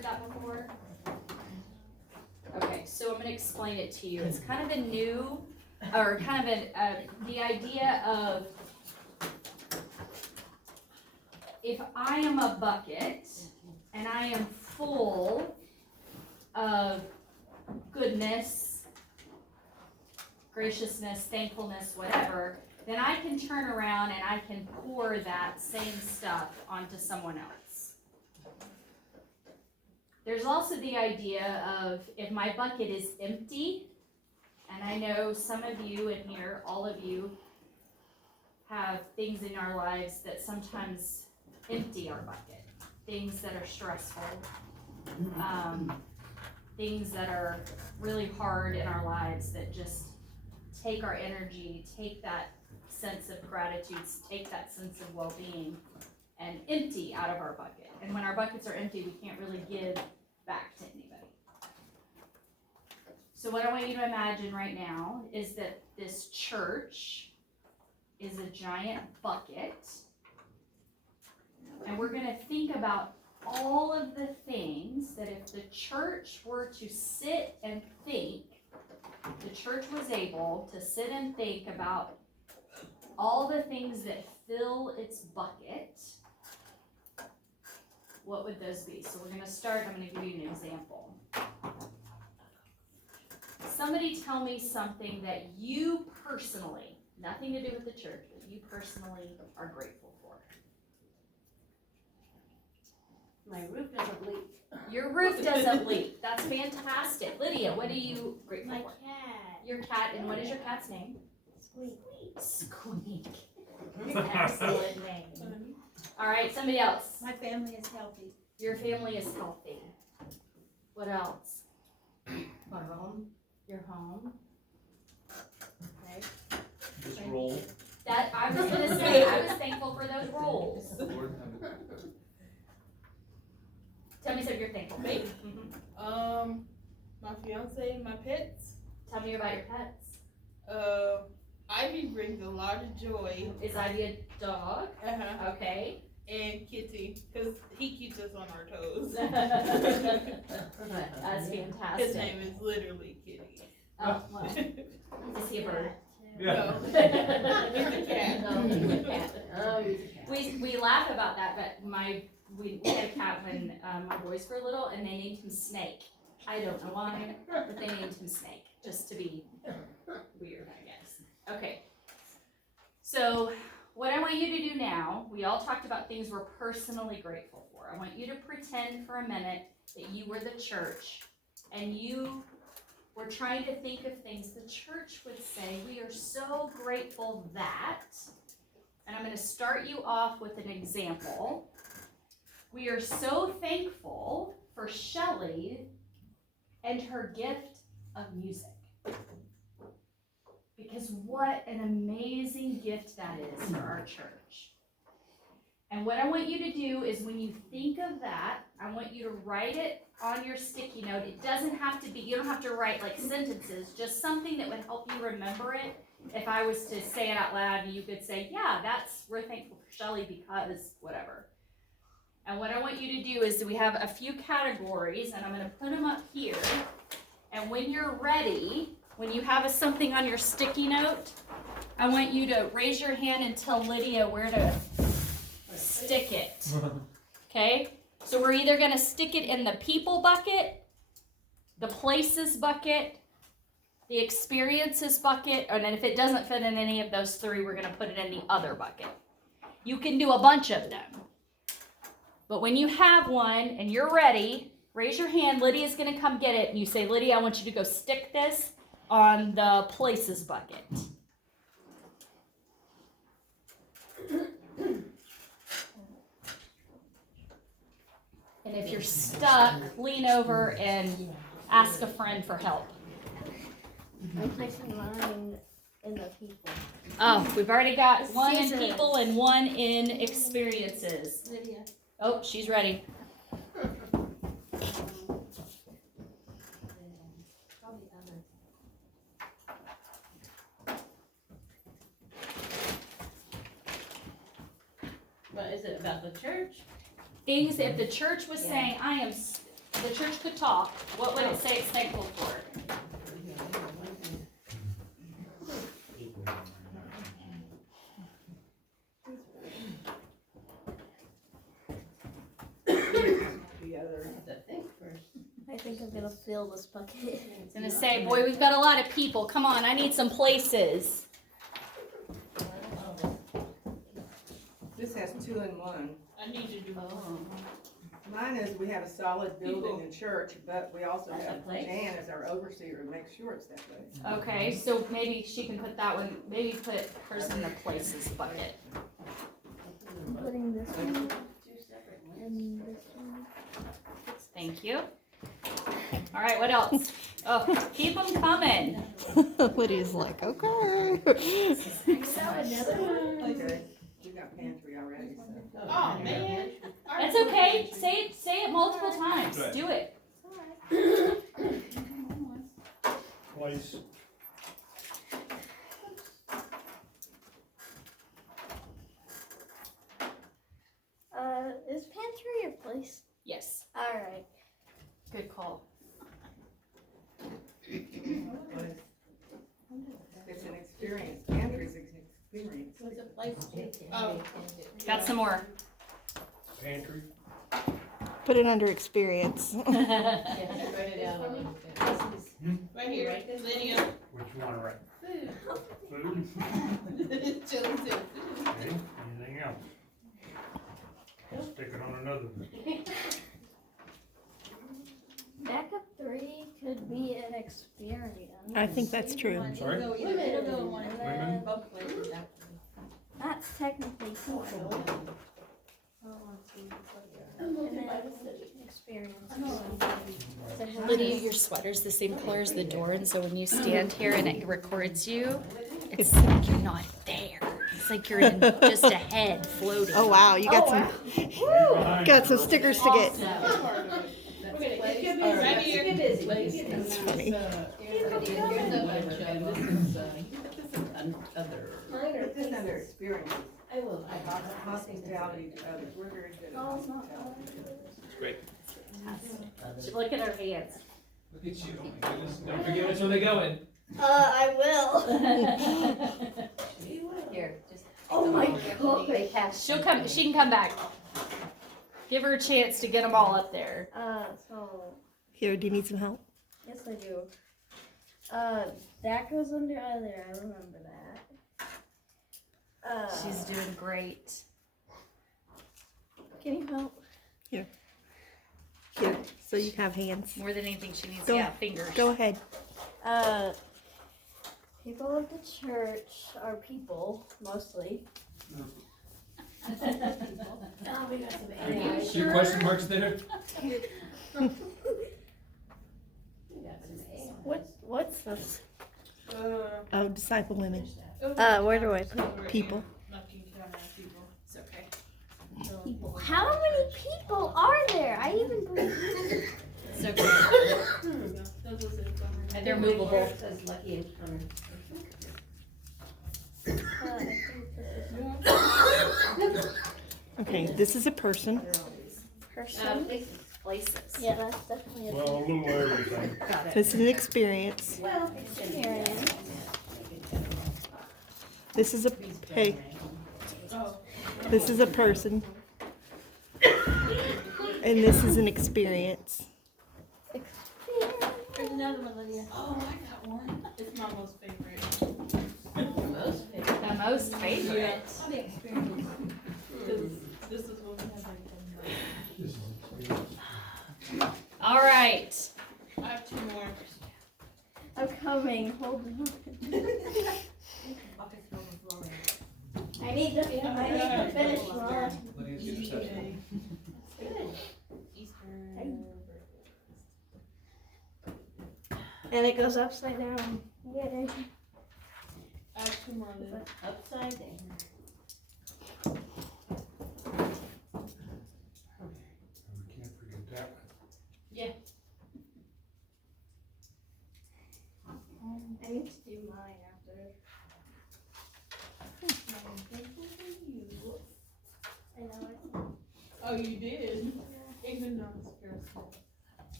heard that before? Okay, so I'm going to explain it to you. It's kind of a new, or kind of the idea of, if I am a bucket and I am full of goodness, graciousness, thankfulness, whatever, then I can turn around and I can pour that same stuff onto someone else. There's also the idea of, if my bucket is empty, and I know some of you in here, all of you, have things in our lives that sometimes empty our bucket. Things that are stressful, things that are really hard in our lives that just take our energy, take that sense of gratitude, take that sense of well-being, and empty out of our bucket. And when our buckets are empty, we can't really give back to anybody. So what I want you to imagine right now is that this church is a giant bucket, and we're going to think about all of the things that if the church were to sit and think, the church was able to sit and think about all the things that fill its bucket, what would those be? So we're going to start, I'm going to give you an example. Somebody tell me something that you personally, nothing to do with the church, but you personally are grateful for. My roof doesn't leak. Your roof doesn't leak. That's fantastic. Lydia, what are you grateful My for? cat. Your cat, and what is your cat's name? Squeak. Squeak. Excellent name. All right, somebody else. My family is healthy. Your family is healthy. What else? My home. Your home. Okay. This roll. That I was gonna say, I was thankful for those rolls. Lord, Tell me something you're thankful for. Mm-hmm. My fiance, my pets. Tell me about your pets. Ivy brings a lot of joy. Is Ivy a dog? Uh-huh. Okay. And Kitty, because he keeps us on our toes. That's fantastic. His name is literally Kitty. Oh, well. Is he a bird? Yeah. No. He's a cat. No, he's a cat. Oh, he's a cat. We laugh about that, but we had a cat when my boys were little, and they named him Snake. I don't know why, but they named him Snake, just to be weird, I guess. Okay. So what I want you to do now, we all talked about things we're personally grateful for. I want you to pretend for a minute that you were the church, and you were trying to think of things the church would say. We are so grateful that, and I'm going to start you off with an example. We are so thankful for Shelley and her gift of music. Because what an amazing gift that is for our church. And what I want you to do is, when you think of that, I want you to write it on your sticky note. It doesn't have to be, you don't have to write like sentences, just something that would help you remember it. If I was to say it out loud, you could say, yeah, we're thankful for Shelley because whatever. And what I want you to do is, we have a few categories, and I'm going to put them up here. And when you're ready, when you have something on your sticky note, I want you to raise your hand and tell Lydia where to stick it. Okay? So we're either going to stick it in the people bucket, the places bucket, the experiences bucket, and then if it doesn't fit in any of those three, we're going to put it in the other bucket. You can do a bunch of them. But when you have one and you're ready, raise your hand. Lydia's going to come get it. And you say, Lydia, I want you to go stick this on the places bucket. And if you're stuck, lean over and ask a friend for help. I'm placing mine in the people. Oh, we've already got one in Scissors. people and one in experiences. Lydia. Oh, she's ready. But is it about the church? Things, if the church was saying, I am the church could talk, what would it say it's thankful for? I think I'm gonna fill this bucket. It's gonna say, boy, we've got a lot of people. Come on, I need some places. This has 2 in 1. I need to do. Mine is we have a solid building People. and church, but we also That's a have place. Jan as our overseer to make sure it's that way. Okay, so maybe she can put that one, maybe put hers in the places bucket. I'm putting this one and this one. Thank you. All right, what else? Oh, keep them coming. Lydia's like, okay. Okay, we got pantry already, so. Oh, man. That's okay. Say it multiple times. Right. Do it. Place. Is pantry a place? Yes. Alright. Good call. It's an experience, pantry's an experience. Oh. Got some more. Pantry. Put it under experience. Right here, Lydia. Which one, right? Food. Chili too. Okay, anything else? Stick it on another one. Backup 3 could be an experience. I think that's true. Sorry? Women? That's technically people. And then experience. Lydia, your sweater's the same color as the door, and so when you stand here and it records you, it's like you're not there. It's like you're in just a head floating. Oh wow, you got some stickers to get. Right here. That's funny. It's just under experience. Hospitality to others, we're very good at hospitality. Great. Look at her hands. Look at you, oh my goodness. Don't forget which one they're going. I will. Here, just. Oh my god. She can come back. Give her a chance to get them all up there. So, Here, do you need some help? yes I do. That goes under other, I remember that. She's doing great. Can you help? Here, so you have hands. More than anything, she needs Go- fingers. Go ahead. People of the church are people, mostly. Oh, we got some Is your question marks there? What's this? Oh, disciple women. Where do I put People. It's okay. people? How many people are there? I even believe. It's okay. And they're movable. Says Lucky Encounter. Okay, this is a person. Person. Places. Yeah, that's definitely a Well, a little everything. Got it. This is an experience. experience. This is a hey. This is a person. And this is an experience. There's another one, Lydia. Oh, I got one. It's my most favorite. The most favorite. This is what we have right This is experience. All right. I have 2 more. I'm coming. Hold on. I need to finish mine. Lydia's getting her stuff. And it goes upside down. Yay. I have 2 more. Then. Upside down. We can't forget that one. I need to do mine after. I know it. Oh, you did? Even though it's personal.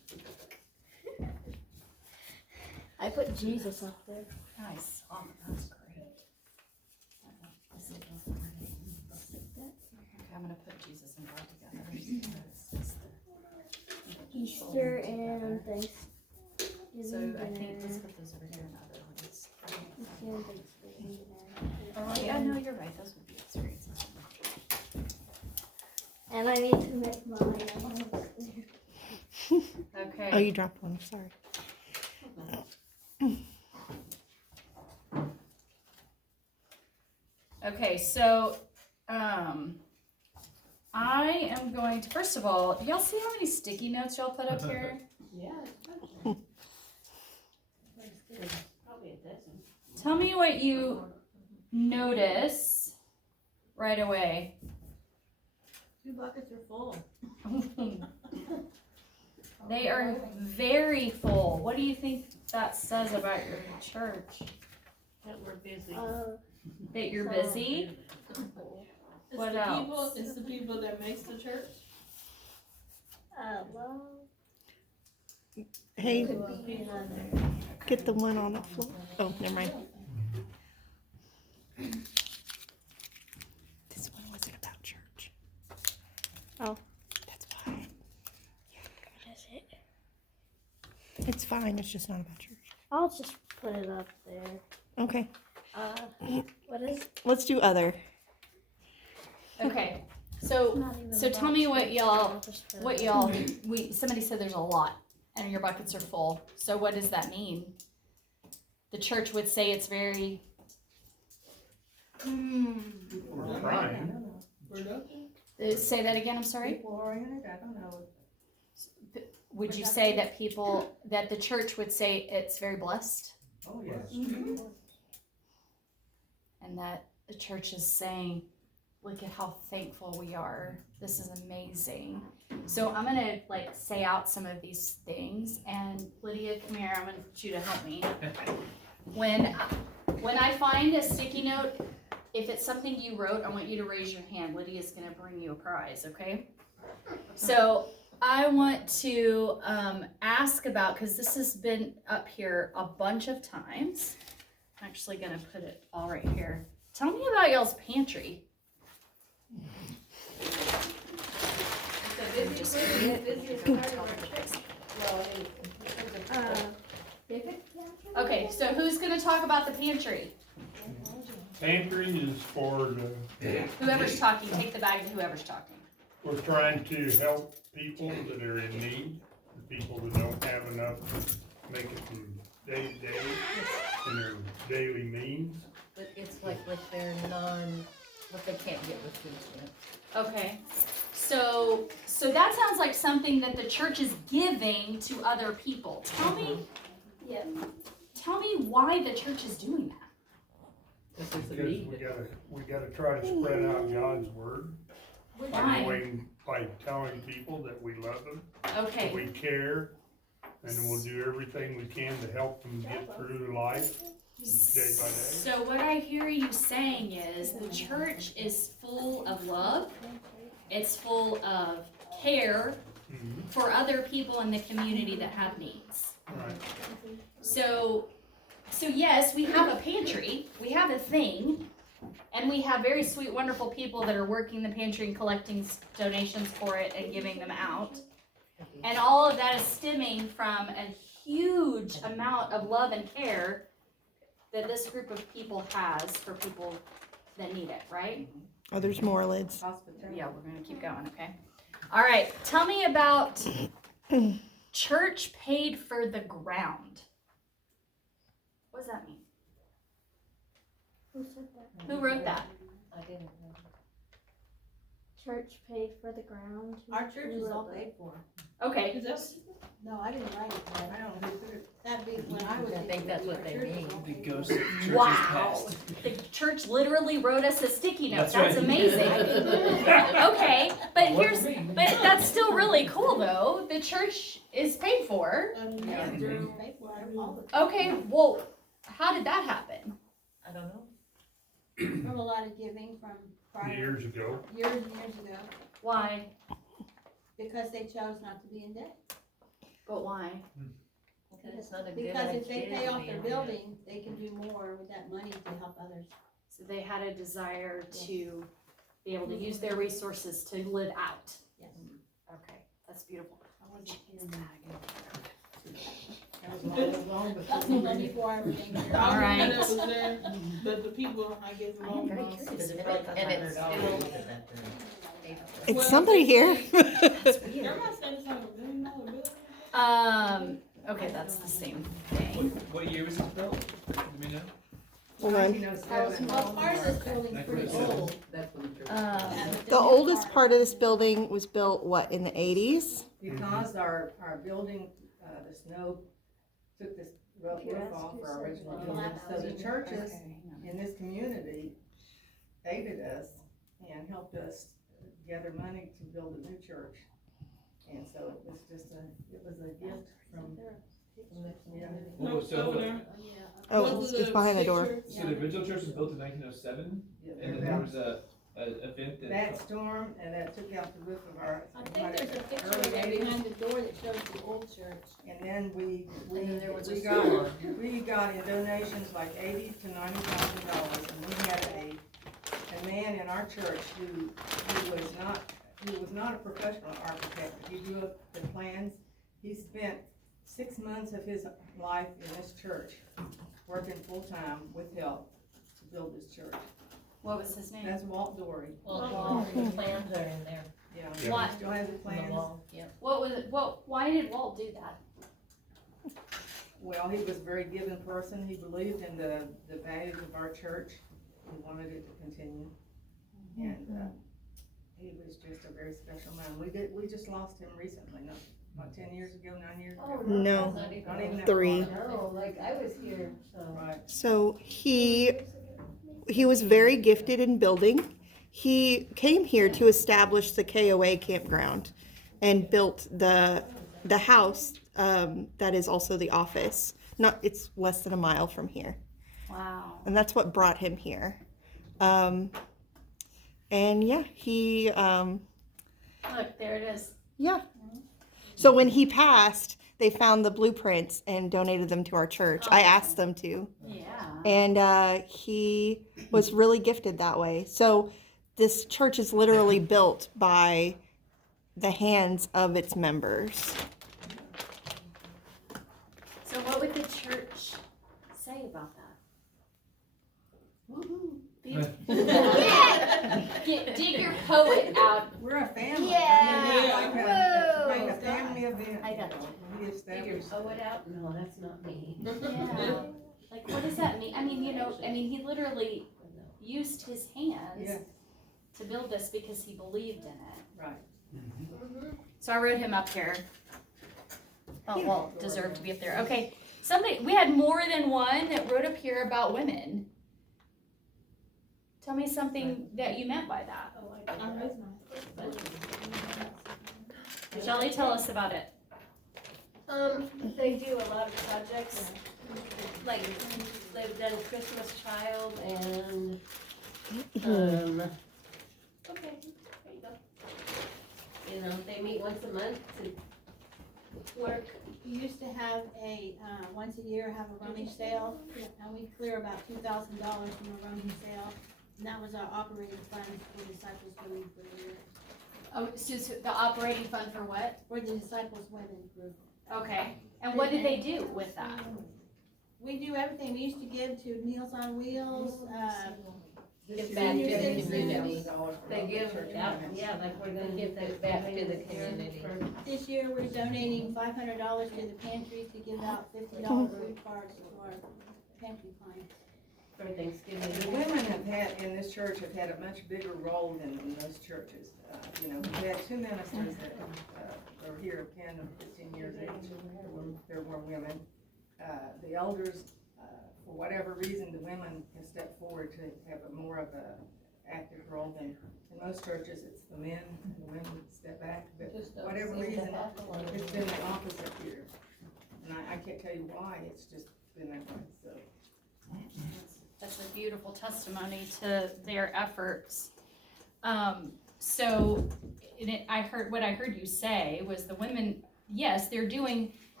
Jesus up there. Nice. Oh, that's great. Okay, I'm gonna put Jesus and God together. Easter and Thanksgiving So I think dinner. let's put those over here in other ones. Easter and Thanksgiving dinner. Oh, yeah, no, you're right. Those would be experiences. And I need to make mine. Okay. Oh, you dropped one. Sorry. Okay, so I am going to, first of all, do y'all see how many sticky notes y'all put up here? Yeah. Probably a dozen. Tell me what you notice right away. 2 buckets are full. They are very full. What do you think that says about your church? That we're busy. That you're busy? It's What the else? people. It's the people that makes the church. Well, Hey, could be another. get the one on the floor. Oh, never mind. This one wasn't about church. Oh, that's fine. What is it? It's fine. It's just not about church. I'll just put it up there. Okay, What is? let's do other. Okay, so Not even So tell about me what church, y'all- I'll just put it what up. y'all, somebody said there's a lot and your buckets are full. So what does that mean? The church would say it's very, We're trying. say that again, I'm sorry? People oriented, I don't know. Would you say that that the church would say it's very blessed? Oh, yes. And that the church is saying, look at how thankful we are. This is amazing. So I'm gonna say out some of these things, and Lydia, come here, I'm gonna need you to help me. When I find a sticky note, if it's something you wrote, I want you to raise your hand. Lydia's gonna bring you a prize, okay? So I want to ask about, because this has been up here a bunch of times. I'm actually gonna put it all right here. Tell me about y'all's pantry. Okay, so who's gonna talk about the pantry? Pantry is for Whoever's talking, take the bag to whoever's talking. we're trying to help people that are in need, the people that don't have enough to make it from day to day in their daily means. But it's like with their what they can't get with food stamps. Okay, so that sounds like something that the church is giving to other people. Tell me why the church is doing that. This is a Because need. we gotta try to spread out God's word. Why? By telling people that we love them, that Okay, we care, and we'll do everything we can to help them get through life day by day. so what I hear you saying is the church is full of love. It's full of care Mhm. for other people in the community that have needs. Right. So yes, we have a pantry, we have a thing, and we have very sweet, wonderful people that are working the pantry and collecting donations for it and giving them out. And all of that is stemming from a huge amount of love and care that this group of people has for people that need it, right? Oh, there's more lids. Hospitality. Yeah, we're gonna keep going, okay? All right, tell me about church paid for the ground. What does that mean? Who said that? Who wrote that? I didn't know. Church paid for the ground. Our church is all paid for. Okay, Is that? No, I didn't write it, but I don't know who put it. that'd be when I was. I think that's what they mean. It goes to church's wow. past. The church literally wrote us a sticky note. That's That's right. amazing. Okay, but that's still really cool though. The church is paid for. Yeah. Paid for all the Okay, well, how did that happen? I don't know. from a lot of giving from prior Years ago, years and years ago, Why? because they chose not to be in debt. But why? It's not a good Because if they idea pay to off be their on that. building, they can do more with that money to help others. So they had a desire to be able to use their resources to live out. Yes. Okay, that's beautiful. I wasn't here. That was long before. That's long before I ever came here. All right. That was there, but the people, I guess, I am long very lost. curious. And it's still. It's Well, somebody here. That's weird. Everybody said it's like $1 million. Okay, that's the same thing. What year was this built? Do we know? Hold on. 1907. Well, part of this building's pretty 1907. old. That's when the church. Yeah, but The new oldest part of this building was built, what, in the 80s? Because our building, the snow took this roof off our original building, so the churches in this community aided us and helped us gather money to build a new church. And so it was just it was a gift from the community. What was so? Oh, it's behind the door. So the original church was built in 1907, and then there was a event That storm, and that took out the roof of our. I think there's a picture of it behind the door that shows the old church. And then we there was a got in donations like $80,000 to $90,000, and we had a man in our church who was not a professional architect, but he drew up the plans. He spent 6 months of his life in this church, working full-time with help to build this church. What was his name? That's Walt Dory, Well, the plans are in there yeah. Yeah. Why? Still has the on the plans. wall, yep. What was it? Why did Walt do that? Well, he was a very giving person. He believed in the values of our church. He wanted it to continue. And, he was just a very special man. We just lost him recently, not 10 years ago, 9 years ago. No, Not even that 3. long. No, like I was here, so. Right. So he was very gifted in building. He came here to establish the KOA campground and built the house that is also the office. It's less than a mile from here, Wow. and that's what brought him here. And yeah, he Look, there it is. yeah. So when he passed, they found the blueprints and donated them to our church. I asked them to. Yeah. And he was really gifted that way. So this church is literally built by the hands of its members. So what would the church say about that? Dig your poet out. We're a family. Yeah. I mean, it's like a Whoa. family event. I got We established. out? No, that's not me. Yeah. Like, what does that mean? I mean, he literally used his hands Yes, to build this because he believed in it. right. So I wrote him up here. Thought Walt deserved to be up there. Okay, we had more than one that wrote up here about women. Tell me something that you meant by that. I raised mine. Shelley, tell us about it. They do a lot of projects, like they've done Christmas Child and, okay, there you go. You know, they meet once a month to work. We used to have once a year, have a rummage sale, and we clear about $2,000 from a rummage sale. And that was our operating fund for Disciples Women for the year, Oh, so the operating fund for what? for the Disciples Women group. Okay, and what did they do with that? We do everything. We used to give to Meals on Wheels, Give back to the Senior community. $1,000 They give, for yeah, church. like we're gonna give that back to the community. This year, we're donating $500 to the pantries to give out $50 food cards to our pantry clients. For Thanksgiving. The women in this church have had a much bigger role than in most churches. We had 2 ministers that were here 10 and 15 years age. There were women. The elders, for whatever reason, the women have stepped forward to have more of a active role than in most churches. It's the men, and the women step back. But for whatever reason, it's been the opposite here. And I can't tell you why. It's just been that way. So. That's a beautiful testimony to their efforts. So what I heard you say was the women, yes, they're doing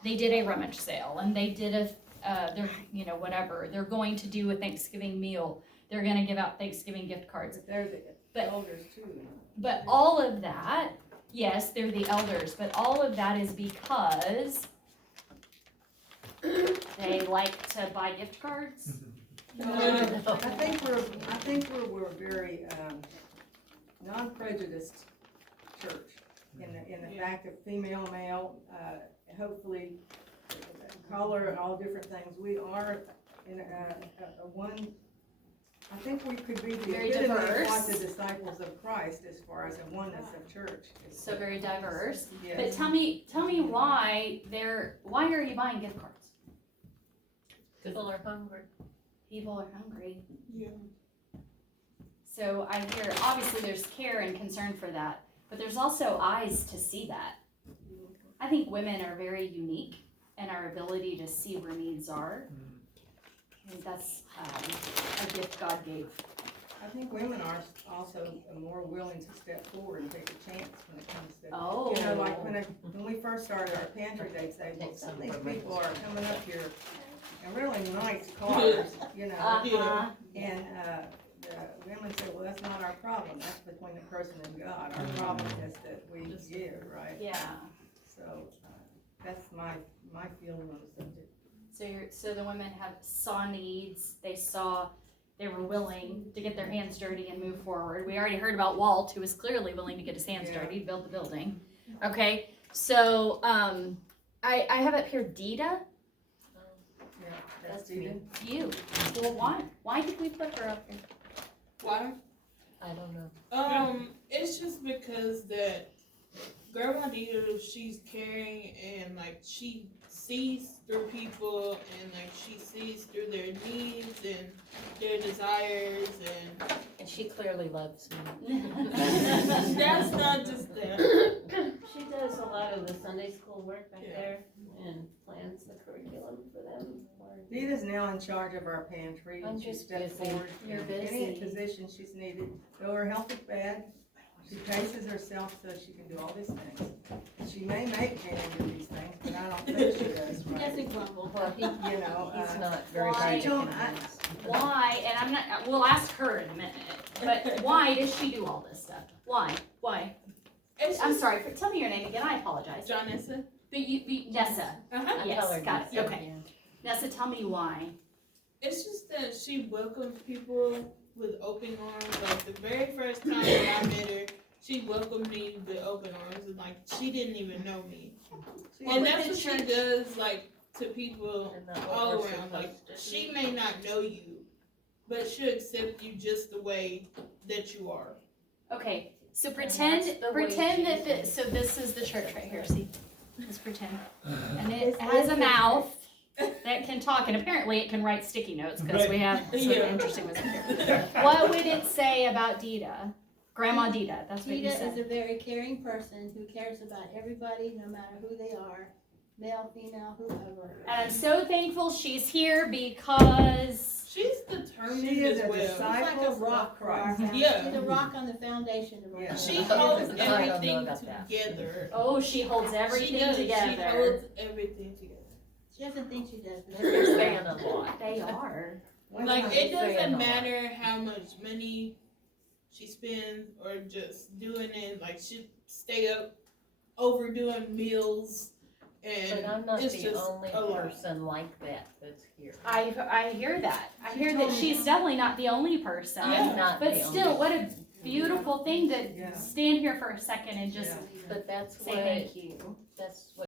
they did a rummage sale and they did they're, whatever, they're going to do a Thanksgiving meal. They're gonna give out Thanksgiving gift cards. But they're the But- elders too. But all of that, yes, they're the elders, but all of that is because they like to buy gift cards. I think we're a very, non-prejudiced church in the fact of female, male, hopefully color, all different things. We are in a one, I think we could be the Very epitome of diverse. what the disciples of Christ as far as a oneness of church. So very diverse. Yes. But tell me why are you buying gift cards? People are hungry. People are hungry. Yeah. So I hear, obviously there's care and concern for that, but there's also eyes to see that. I think women are very unique in our ability to see where needs are. And that's a gift God gave. I think women are also more willing to step forward and take a chance when it comes to, Oh. you know, like when we first started our pantry, they'd say, well, some of these people are coming up here in really nice cars, you know. Uh-huh. And, the women say, well, that's not our problem, that's between the person and God, our problem is that we give, right? Yeah. So, that's my feeling on the subject. So the women saw needs, they were willing to get their hands dirty and move forward. We already heard about Walt, who was clearly willing to get his hands Yeah. dirty, build the building. Okay, so, I have up here Dita, Yeah, that's That's me. you. Well, why did we put her up here? Why? I don't know. It's just because that Grandma Dita, she's caring and like she sees through people and like she sees through their needs and their desires And she clearly loves me. and that's not just that. She does a lot of the Sunday school work back Yeah. there and plans the curriculum for them. Dita's now in charge of our pantry, I'm and she just steps busy. forward You're in any busy. position she's needed. Though her health is bad, she paces herself so she can do all these things. She may make Jan do these things, but I don't think she does, right? Doesn't grumble. Well, You know, he's not very why- hard to Tom, convince. Why, and I'm not, we'll ask her in a minute, but why does she do all this stuff? Why? It's I'm just sorry, tell me your name again, I apologize. Jonathan. But Nessa. Uh-huh. I Yes, colored got this, it, okay. yeah. Nessa, tell me why. It's just that she welcomes people with open arms. Like the very first time that I met her, she welcomed me with open arms, and like she didn't even know me. And that's what she does, like to people And not what all we're around. Like supposed to she do. may not know you, but she'll accept you just the way that you are. Okay, so that's pretend the way that, Jesus so this is the church right here, see? Just pretend. And it It's has a like- mouth that can talk, and apparently it can write sticky notes, because we have some Yeah. interesting ones here. What would it say about Dita? Grandma Dita, that's what you Rita is said. a very caring person who cares about everybody, no matter who they are, male, female, whoever. And I'm so thankful she's here because She's determined She is as a well. disciple of rock for our Christ. family. Yeah. She's a rock on the foundation of our Yeah. She family. holds I don't know everything about that. together. oh, she holds She everything does. She together. holds everything together. She doesn't think she does, but They're saying a lot. They are. Like One it Saying a doesn't lot. matter how much money she spends or just doing it. Like she stay up overdoing meals, and But I'm not it's the just only a lot. person like that that's here. I hear that. I She hear told that me- she's definitely not the only person. I'm not But the still, only. what a beautiful thing to Yeah. stand here for a second and just Yeah. But that's say what, thank you. that's what